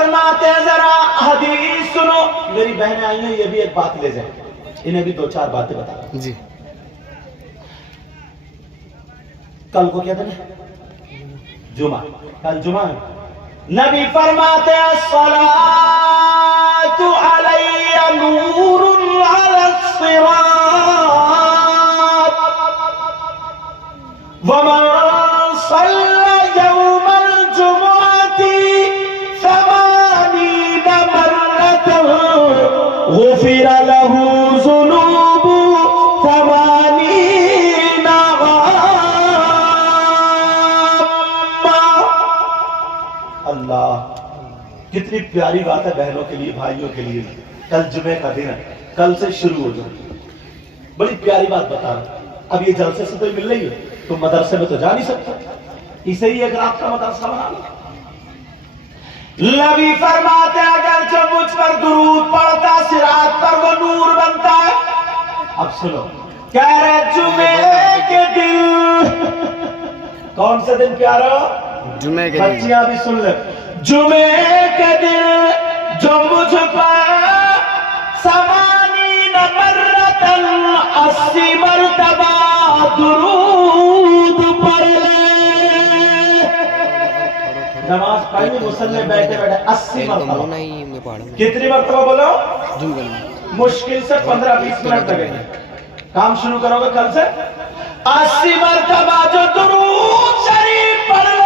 فرماتے ہیں ذرا حدیث سنو. میری بہنیں آئی ہیں, یہ بھی ایک بات لے جائیں, انہیں بھی 2-4 باتیں بتا. جی کل کو کیا دن ہے؟ جمعہ. کل جمعہ ہے. نبی فرماتے ہیں الصلاۃ علی نور علی الصراط ومن صلی یوم الجمعۃ 80 مرۃ غفر له ذنوب 80 اللہ. کتنی پیاری بات ہے بہنوں کے لیے, بھائیوں کے لیے. کل جمعے کا دن ہے, کل سے شروع ہو جائے. بڑی پیاری بات بتا رہا ہوں. اب یہ جلسے سے تو مل رہی ہے, تو مدرسے میں تو جا نہیں سکتا, اسے ہی اگر آپ کا مدرسہ بنا لو. نبی فرماتے ہیں اگر جو مجھ پر درود پڑتا صراط پر وہ نور بنتا ہے. اب سنو, کہہ رہے جمعے کے دن. کون سے دن پیارا؟ جمعے کے دن. بچیاں بھی سن لیں. جمعے کے دن جو مجھ پر 80 مرۃ 80 مرتبہ درود پڑھ لے. نماز پڑھنی مصلی بیٹھے بیٹھے 80 مرتبہ. کتنی مرتبہ بولو؟ مشکل سے 15-20 منٹ لگے گے. کام شروع کرو گے کل سے. 80 مرتبہ جو درود شریف پڑھ لے,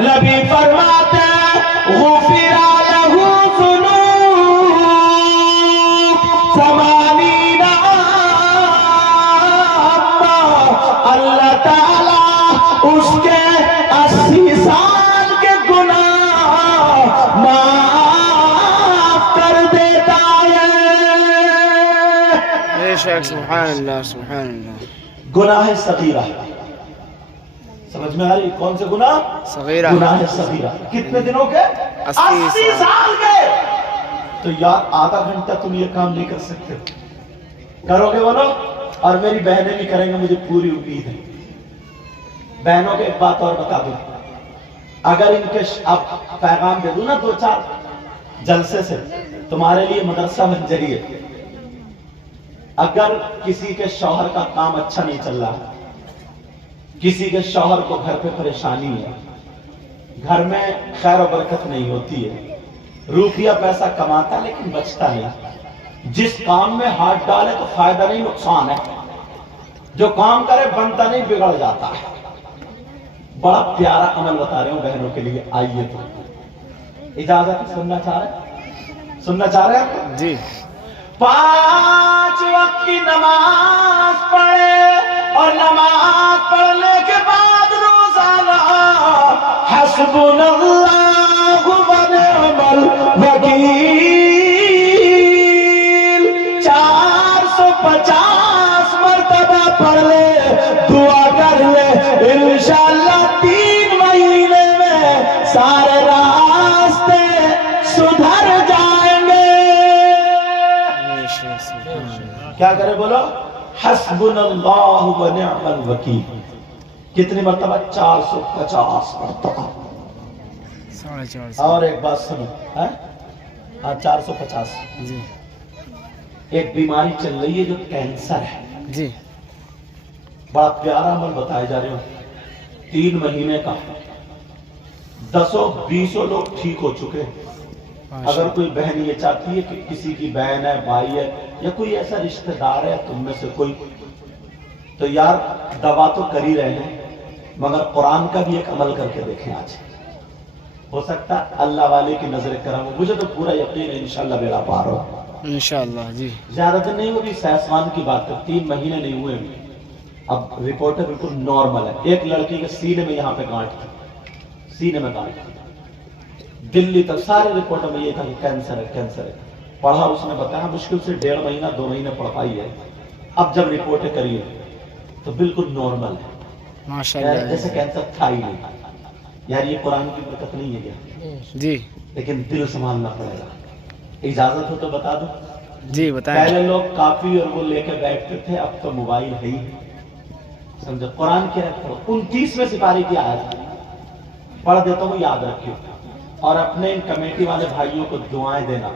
نبی فرماتے ہیں غفر له ذنوب 80 اللہ تعالی اس کے 80 سال کے گناہ معاف کر دیتا ہے. بے شک. سبحان اللہ سبحان اللہ. گناہ صغیرہ سمجھ میں آ رہی؟ کون سے گناہ؟ صغیرہ. گناہ صغیرہ. کتنے دنوں کے؟ 80 سال کے. تو یار آدھا گھنٹہ تم یہ کام نہیں کر سکتے, کرو گے بولو؟ اور میری بہنیں بھی کریں گے, مجھے پوری امید ہے. بہنوں کو ایک بات اور بتا دوں, اگر ان کے اب پیغام دے دوں نا 2-4 جلسے سے, تمہارے لیے مدرسہ بن جائے. اگر کسی کے شوہر کا کام اچھا نہیں چل رہا, کسی کے شوہر کو گھر پہ پریشانی ہے, گھر میں خیر و برکت نہیں ہوتی ہے, روپیہ پیسہ کماتا لیکن بچتا نہیں, جس کام میں ہاتھ ڈالے تو فائدہ نہیں نقصان ہے, جو کام کرے بنتا نہیں بگڑ جاتا ہے. بڑا پیارا عمل بتا رہے ہوں بہنوں کے لیے. آئیے تو اجازت سننا چاہ رہے ہیں؟ سننا چاہ رہے ہیں جی. 5 وقت کی نماز پڑھے اور نماز پڑھنے کے بعد روزانہ حسبنا اللہ و نعم الوکیل 450 مرتبہ پڑھ لے, دعا کر لے, انشاءاللہ 3 مہینے میں سارے راستے سدھر جائیں گے. کیا کرے بولو؟ حسبنا اللہ و نعم الوکیل. کتنی مرتبہ؟ 450 مرتبہ. اور ایک بات سنو, 450. جی. ایک بیماری چل رہی ہے جو کینسر ہے. جی. بڑا پیارا عمل بتائے جا رہے ہو. 3 مہینے کا 10-20 لوگ ٹھیک ہو چکے. اگر کوئی بہن یہ چاہتی ہے کہ کسی کی بہن ہے, بھائی ہے, یا کوئی ایسا رشتہ دار ہے تم میں سے کوئی, تو یار دوا تو کر ہی رہے ہیں, مگر قرآن کا بھی ایک عمل کر کے دیکھیں. آج ہو سکتا ہے اللہ والے کی نظر کرم ہو. مجھے تو پورا یقین ہے انشاءاللہ بیڑا پار ہو انشاءاللہ. جی. زیادہ دن نہیں ہوگی, سیسوان کی بات ہے, 3 مہینے نہیں ہوئے. اب رپورٹ ہے بالکل نارمل ہے. ایک لڑکی کے سینے میں یہاں پہ گانٹ تھی, سینے میں گانٹ تھی. دلی تک سارے رپورٹوں میں یہ تھا کہ کینسر ہے, کینسر ہے. پڑھا, اس نے بتایا مشکل سے 1.5 مہینہ 2 مہینے پڑھ پائی ہے. اب جب رپورٹیں کری ہے تو بالکل نارمل ہے, ماشاءاللہ. جیسے کینسر تھا ہی نہیں. یار یہ قرآن کی برکت نہیں ہے کیا؟ جی. لیکن دل سنبھالنا پڑے گا. اجازت ہو تو بتا دوں. جی بتائیں. پہلے لوگ کافی اور وہ لے کے بیٹھتے تھے, اب تو موبائل ہے ہی. سمجھو قرآن کیا ہے؟ 29ویں سپارے کی آیت پڑھ دیتا ہوں, یاد رکھیو. اور اپنے ان کمیٹی والے بھائیوں کو دعائیں دینا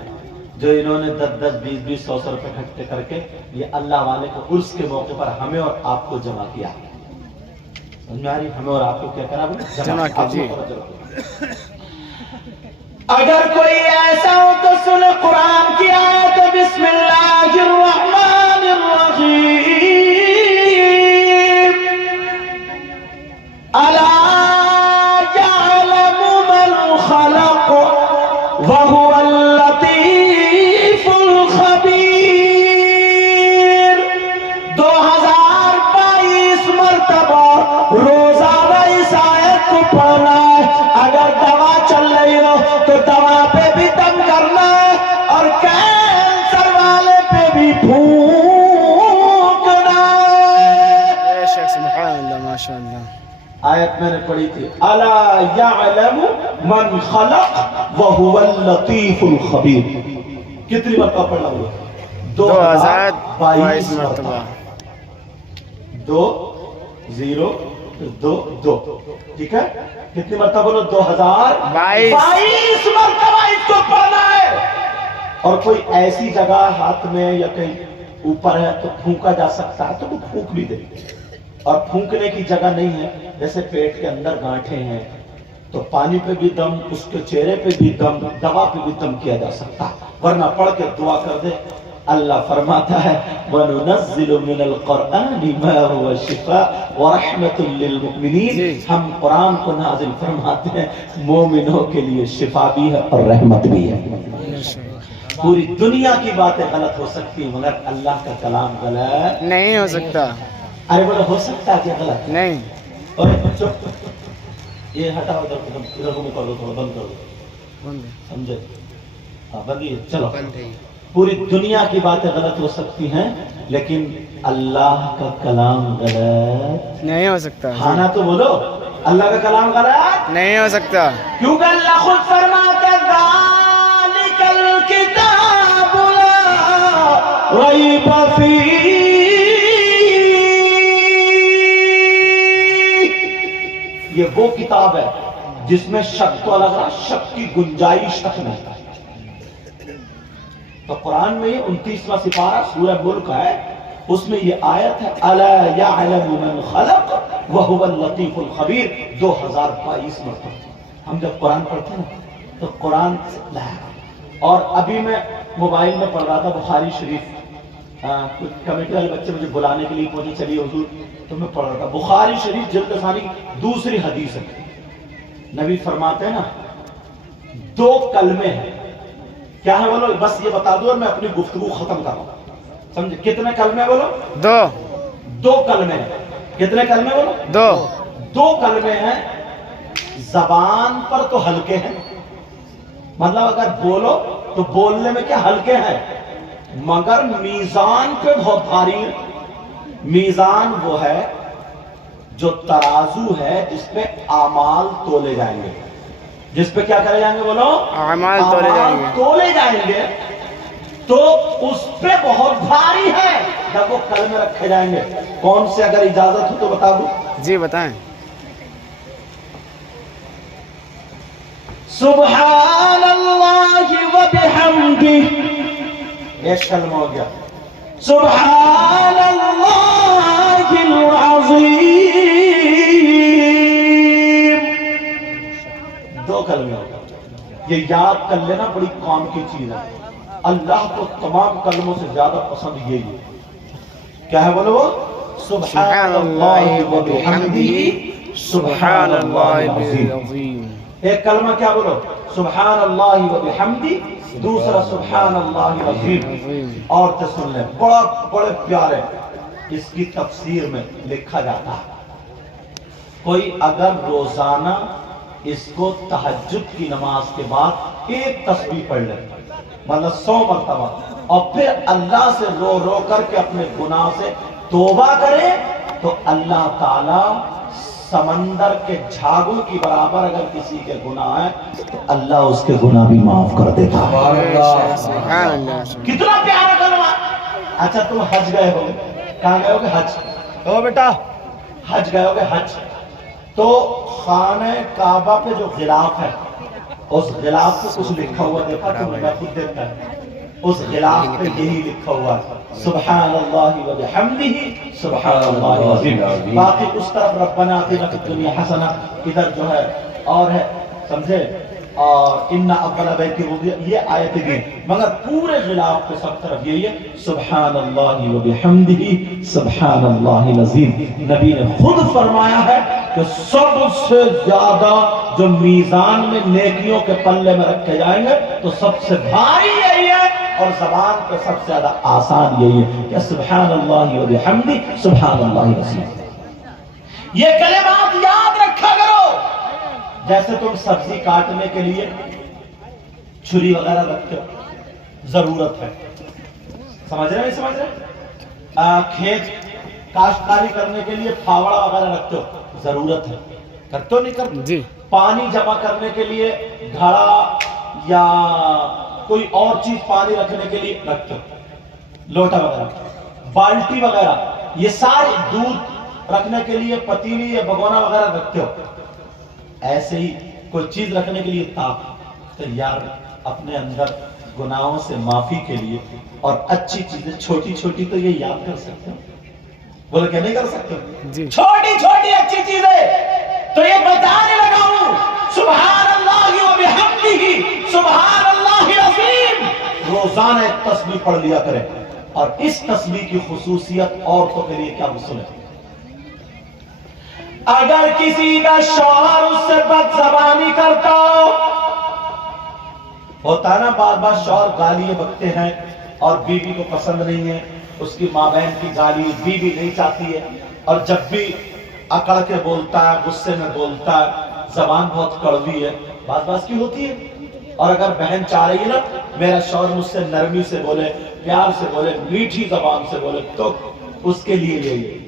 جو انہوں نے 10-10 20-20 100 روپے اکٹھے کر کے یہ اللہ والے کو عرس کے موقع پر ہمیں اور آپ کو جمع کیا. سمجھ میں آ رہی؟ ہمیں اور آپ کو کیا کرا؟ جمع کیا. جی اگر کوئی ایسا ہو تو سن قرآن کی آیت بسم اللہ الرحمن الرحیم الا یعلم من خلق وهو اللطیف الخبیر. 2022 مرتبہ روزانہ اس آیت کو پڑھنا ہے. اگر دوا چل رہی ہو تو دوا پہ بھی دم کرنا ہے اور کینسر والے پہ بھی پھونکنا ہے. سبحان اللہ ماشاء اللہ. آیت میں نے پڑھی تھی الا یعلم من خلق وهو اللطیف الخبیر. کتنی مرتبہ پڑھنا ہوا؟ 2022 مرتبہ. 2 0 2 2. ٹھیک ہے؟ کتنی مرتبہ بولو؟ 2022 مرتبہ اس کو پڑھنا ہے. اور کوئی ایسی جگہ ہاتھ میں یا کہیں اوپر ہے تو پھونکا جا سکتا ہے تو وہ پھونک بھی دے. اور پھونکنے کی جگہ نہیں ہے جیسے پیٹ کے اندر گانٹھیں ہیں تو پانی پہ بھی دم، اس کے چہرے پہ بھی دم، دوا پہ بھی دم کیا جا سکتا ہے. ورنہ پڑھ کے دعا کر دے. اللہ فرماتا ہے وَنُنَزِّلُ مِنَ الْقُرْآنِ مَا هُوَ شِفَاءٌ وَرَحْمَةٌ لِّلْمُؤْمِنِينَ. ہم قرآن کو نازل فرماتے ہیں مومنوں کے لیے شفا بھی ہے اور رحمت بھی ہے. پوری دنیا کی باتیں غلط ہو سکتی ہیں مگر اللہ کا کلام غلط نہیں ہو سکتا. ارے بولو ہو سکتا ہے کیا غلط؟ نہیں. اور بچوں یہ ہٹاؤ ادھر کو کر دو، تھوڑا بند کر دو. سمجھے؟ ہاں بندی. چلو پوری دنیا کی باتیں غلط ہو سکتی ہیں لیکن اللہ کا کلام غلط نہیں ہو سکتا. کھانا تو بولو اللہ کا کلام غلط نہیں ہو سکتا. کیونکہ اللہ خود فرماتا ہے ذالک الکتاب لا ریب فیہ. یہ وہ کتاب ہے جس میں شک تو الگ ہے، شک کی گنجائش تک نہیں. تو قرآن میں یہ 29واں سپارہ سورہ ملک ہے، اس میں یہ آیت ہے الا یعلم من خلق وهو اللطیف الخبیر. 2022 مرتبہ ہم جب قرآن پڑھتے ہیں تو قرآن اور ابھی میں موبائل میں پڑھ رہا تھا بخاری شریف. کچھ کمیٹی والے بچے مجھے بلانے کے لیے پہنچے چلیے حضور تو میں پڑھ رہا تھا بخاری شریف جلد ثانی دوسری حدیث ہے. نبی فرماتے ہیں نا 2 کلمے ہیں. کیا ہے بولو؟ بس یہ بتا دو اور میں اپنی گفتگو ختم کر رہا ہوں. سمجھے؟ کتنے کلمے بولو؟ 2 کلمے ہیں. کتنے کلمے بولو؟ 2 کلمے ہیں. زبان پر تو ہلکے ہیں، مطلب اگر بولو تو بولنے میں کیا ہلکے ہیں، مگر میزان پہ بہت بھاری. میزان وہ ہے جو ترازو ہے جس پہ اعمال تولے جائیں گے. جس پہ کیا کرے جائیں گے بولو؟ اعمال تولے جائیں گے. تو اس پہ بہت بھاری ہے جب وہ کلمے رکھے جائیں گے. کون سے؟ اگر اجازت ہو تو بتا دوں. جی بتائیں. سبحان اللہ وبحمدہ. ایک کلمہ ہو گیا. سبحان اللہ العظیم. 2 کلمے ہو گئے. یہ یاد کر لینا بڑی کام کی چیز ہے. اللہ کو تمام کلموں سے زیادہ پسند یہی ہے. کیا ہے بولو؟ سبحان اللہ وبحمدہ سبحان اللہ العظیم. ایک کلمہ کیا بولو؟ سبحان اللہ وبحمدہ. دوسرا سبحان اللہ العظیم. اور تو سن لیں بڑے پیارے اس کی تفسیر میں لکھا جاتا ہے کوئی اگر روزانہ اس کو تہجد کی نماز کے بعد 1 تسبیح پڑھ لے مطلب 100 مرتبہ اور پھر اللہ سے رو رو کر کے اپنے گناہ سے توبہ کرے تو اللہ تعالی سمندر کے جھاگوں کی برابر اگر کسی کے گناہ ہیں تو اللہ اس کے گناہ بھی معاف کر دیتا ہے. کتنا پیارا کلمہ. اچھا تم حج گئے ہو، کہاں گئے ہو گے؟ حج. تو بیٹا حج گئے ہو گے؟ حج. تو خانہ کعبہ پہ جو غلاف ہے اس غلاف پہ کچھ لکھا ہوا دیکھا تو میں خود دیکھتا ہے اس غلاف پہ یہی لکھا ہوا سبحان اللہ و بحمدہ سبحان اللہ العظیم. باقی اس طرف ربنا آتنا فی الدنیا حسنہ ادھر جو ہے اور ہے سمجھے اور ان اول بیت وضع یہ آیت بھی مگر پورے غلاف پہ سب طرف یہی ہے سبحان اللہ و بحمدہ سبحان اللہ العظیم. نبی نے خود فرمایا ہے کہ سب سے زیادہ جو میزان میں نیکیوں کے پلے میں رکھے جائیں گے تو سب سے بھاری یہی ہے اور زبان پہ سب سے زیادہ آسان یہی ہے کہ سبحان اللہ و بحمدہ سبحان اللہ العظیم. یہ کلمات یاد رکھا کرو. جیسے تم سبزی کاٹنے کے لیے چھری وغیرہ رکھتے ہو ضرورت ہے سمجھ رہے نہیں سمجھ رہے کھیت کاشتکاری کرنے کے لیے پھاوڑا وغیرہ رکھتے ہو ضرورت ہے کرتے ہو نہیں کرتے جی پانی جمع کرنے کے لیے گھڑا یا کوئی اور چیز پانی رکھنے کے لیے رکھتے ہو لوٹا وغیرہ بالٹی وغیرہ یہ سارے دودھ رکھنے کے لیے پتیلی یا بگونا وغیرہ رکھتے ہو. ایسے ہی کوئی چیز رکھنے کے لیے تاپ تیار اپنے اندر گناہوں سے معافی کے لیے اور اچھی چیزیں چھوٹی چھوٹی تو یہ یاد کر سکتے ہو بولے کہ نہیں کر سکتے جی چھوٹی چھوٹی اچھی چیزیں تو یہ بتانے لگا ہوں سبحان اللہ و بحمدہ سبحان اللہ العظیم. روزانہ ایک تسبیح پڑھ لیا کریں اور اس تسبیح کی خصوصیت عورتوں کے لیے کیا اصول ہے اگر کسی کا شوہر اس سے بد زبانی کرتا ہوتا ہے نا بار بار شوہر گالیاں بکتے ہیں اور بیوی کو پسند نہیں ہے اس کی ماں بہن کی گالی بیوی نہیں چاہتی ہے اور جب بھی اکڑ کے بولتا ہے غصے میں بولتا ہے زبان بہت کڑوی ہے بات بات کی ہوتی ہے اور اگر بہن چاہ رہی ہے نا میرا شوہر مجھ سے نرمی سے بولے پیار سے بولے میٹھی زبان سے بولے تو اس کے لیے یہی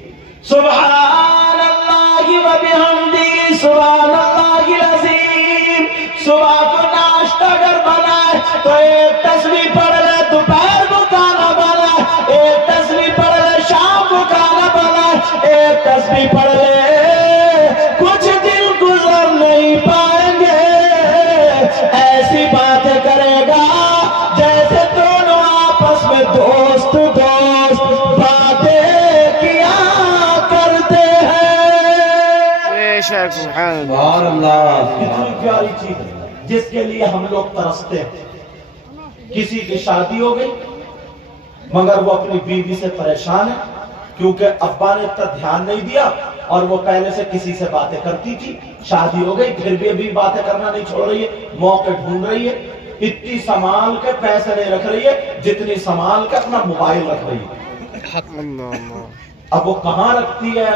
سبحان اللہ و بحمدہ سبحان اللہ العظیم. صبح کو ناشتہ اگر بنائے تو ایک تسبیح پڑھ لے دوپہر کو کھانا بنائے ایک تسبیح پڑھ لے شام کو کھانا بنائے ایک تسبیح پڑھ لے کچھ دن گزر نہیں پائیں گے ایسی باتیں کرے گا جیسے دونوں آپس میں دوست دوست باتیں کیا کرتے ہیں. سبحان اللہ کتنی پیاری چیز جس کے لیے ہم لوگ ترستے ہیں. کسی کی شادی ہو گئی مگر وہ اپنی بیوی سے پریشان ہے کیونکہ ابا نے اتنا دھیان نہیں دیا اور وہ پہلے سے کسی سے باتیں کرتی تھی شادی ہو گئی پھر بھی ابھی باتیں کرنا نہیں چھوڑ رہی ہے موقع ڈھونڈ رہی ہے اتنی سنبھال کے پیسے نہیں رکھ رہی ہے جتنی سنبھال کے اپنا موبائل رکھ رہی ہے. اب وہ کہاں رکھتی ہے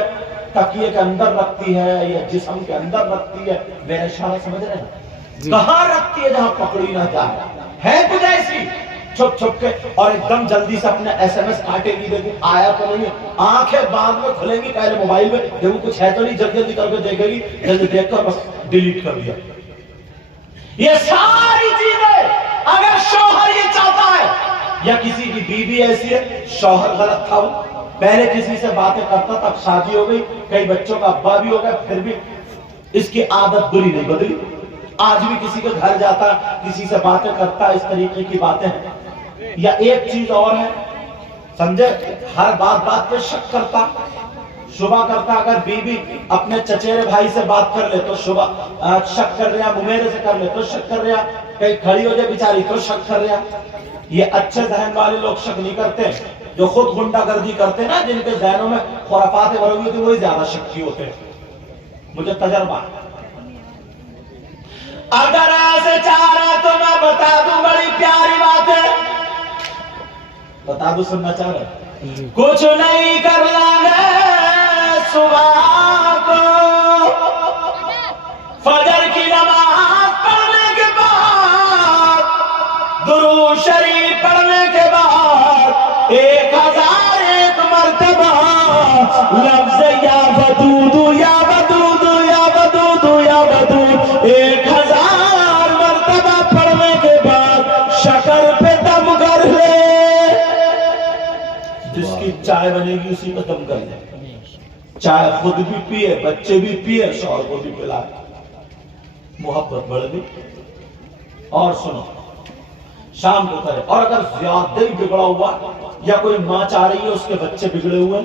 تکیے کے اندر رکھتی ہے یا جسم کے اندر رکھتی ہے میرا اشارہ سمجھ رہے ہیں کہاں رکھتی ہے جہاں پکڑی نہ جائے ہے کچھ ایسی چھپ چھپ کے اور ایک دم جلدی سے اپنے ایس ایم ایس کاٹے گی دیکھو آیا تو نہیں آنکھیں بعد میں کھلیں گی پہلے موبائل میں دیکھو کچھ ہے تو نہیں جلدی جلدی کر کے دیکھے گی جلدی دیکھ کر بس ڈیلیٹ کر دیا. یہ ساری چیزیں اگر شوہر یہ چاہتا ہے یا کسی کی بیوی ایسی ہے شوہر غلط تھا وہ پہلے کسی سے باتیں کرتا تب شادی ہو گئی کئی بچوں کا ابا بھی ہو گیا پھر بھی اس کی عادت بری نہیں بدلی آج بھی کسی کے گھر جاتا کسی سے باتیں کرتا اس طریقے کی باتیں ہیں. یا ایک چیز اور ہے سمجھے ہر بات پہ شک کرتا شبہ کرتا اگر بیوی اپنے چچیرے بھائی سے بات کر لے تو شبہ شک کر رہا ممیرے سے کر لے تو شک کر رہا کہیں کھڑی ہو جائے بیچاری تو شک کر رہا. یہ اچھے ذہن والے لوگ شک نہیں کرتے جو خود غنڈہ گردی کرتے نا جن کے ذہنوں میں خرافات بھری ہوئی ہوتی وہی زیادہ شکی ہوتے ہیں. مجھے تجربہ اگر ایسے چاہ رہا تو میں بتا دوں بڑی پیاری بات ہے بتا دوں سننا چاہ رہے کچھ نہیں کرنا ہے صبح کو فجر کی نماز پڑھنے کے بعد درود شریف پڑھنے کے بعد 1001 مرتبہ لفظ یا ودود یا ودود یا ودود یا ودود 1000 مرتبہ پڑھنے کے بعد شکر پہ دم کر لے جس کی چائے بنے گی اسی پہ دم کر لے چائے خود بھی پیے بچے بھی پیے شوہر کو بھی پلائے محبت بڑھ گئی اور سنو شام کو کرے. اور اگر زیادہ دل بگڑا ہوا یا کوئی ماں چاہ رہی ہے اس کے بچے بگڑے ہوئے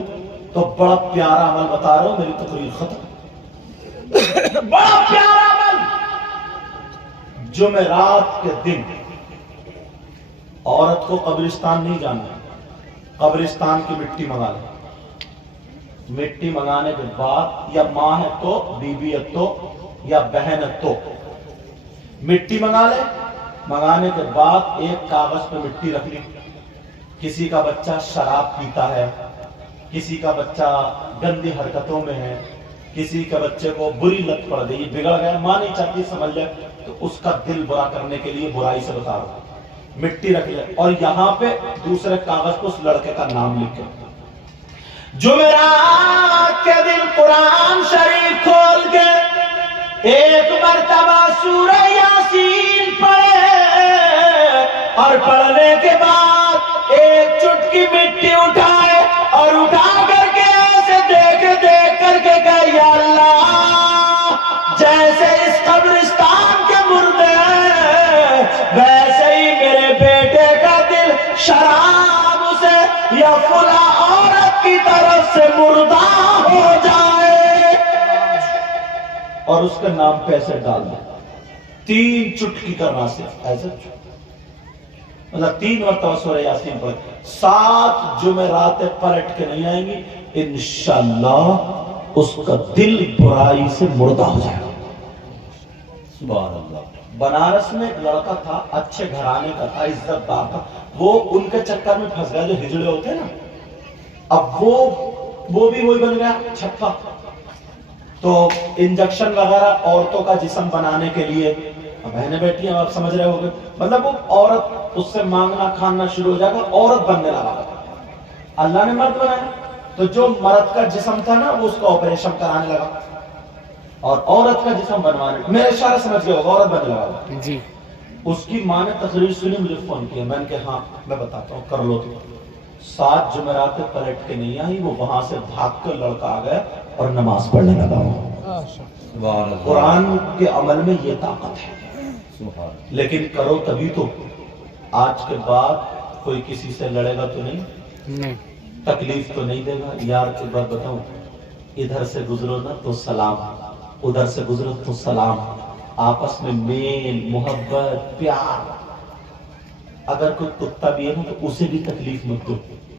تو بڑا پیارا عمل بتا رہا ہوں, میری تقریر ختم. بڑا پیارا عمل, جمعرات کے دن عورت کو قبرستان نہیں جانا, قبرستان کی مٹی منگا لے. مٹی منگانے کے بعد یا ماں ہے تو, بیوی ہے تو, یا بہن ہے تو مٹی منگا لے. منگانے کے بعد ایک کاغذ پہ مٹی رکھ لی. کسی کا بچہ شراب پیتا ہے, کسی کا بچہ گندی حرکتوں میں ہے, کسی کے بچے کو بری لت پڑ گئی, بگڑ گیا, ماں نہیں چاہتی سمجھ لے, تو اس کا دل برا کرنے کے لیے برائی سے بتا رہا, مٹی رکھ لے. اور یہاں پہ دوسرے کاغذ پہ اس لڑکے کا نام لکھ کے, جمعرات کے دن قرآن شریف کھول کے ایک مرتبہ سورہ یاسین پڑھے, اور پڑھنے کے بعد ایک چٹکی مٹی اٹھائے اور اٹھا کر کے ایسے دیکھ کر کے کہے, یا اللہ جیسے اس قبرستان کے مردے ہیں ویسے ہی میرے بیٹے کا دل شراب سے یا فلاں عورت کی طرف سے مردہ ہو جائے, اور اس کا نام پیسے ڈال دے. 3 چٹکی کرنا سے ایسے, مطلب 3 مرتبہ سورہ یاسین پڑھ, 7 جمعراتیں پلٹ کے نہیں آئیں گی, انشاءاللہ اس کا دل برائی سے مردہ ہو جائے گا. سبحان اللہ. بنارس میں ایک لڑکا تھا, اچھے گھرانے کا تھا, عزت دار تھا, وہ ان کے چکر میں پھنس گیا جو ہجڑے ہوتے ہیں نا, اب وہ بھی وہی بن گیا چھپا. تو انجیکشن وغیرہ عورتوں کا جسم بنانے کے لیے, بہنیں بیٹھی ہیں آپ سمجھ رہے ہوگے, مطلب وہ عورت اس سے مانگنا کھانا شروع ہو جائے گا, عورت بننے لگا. اللہ نے مرد بنایا تو جو مرد کا جسم تھا نا وہ اس کا آپریشن کرانے لگا, اور عورت کا جسم بنوانے, میرے اشارہ سمجھ گئے ہوگا, عورت بننے لگا جی. اس کی ماں نے تقریر سنی, مجھے فون کیا, میں نے کہا ہاں میں بتاتا ہوں, کر لو. تو 7 جمعرات پلٹ کے نہیں آئی, وہ وہاں سے بھاگ کر لڑکا آ گیا اور نماز پڑھنے لگا. قرآن کے عمل میں یہ طاقت ہے, لیکن کرو تبھی تو. آج کے بعد کوئی کسی سے لڑے گا تو نہیں, تکلیف تو نہیں دے گا. یار ایک بات بتاؤں, ادھر سے گزرو نا تو سلام, ادھر سے گزرو تو سلام, آپس میں میل محبت پیار. اگر کوئی کتا بھی ہے نا تو اسے بھی تکلیف مت دو.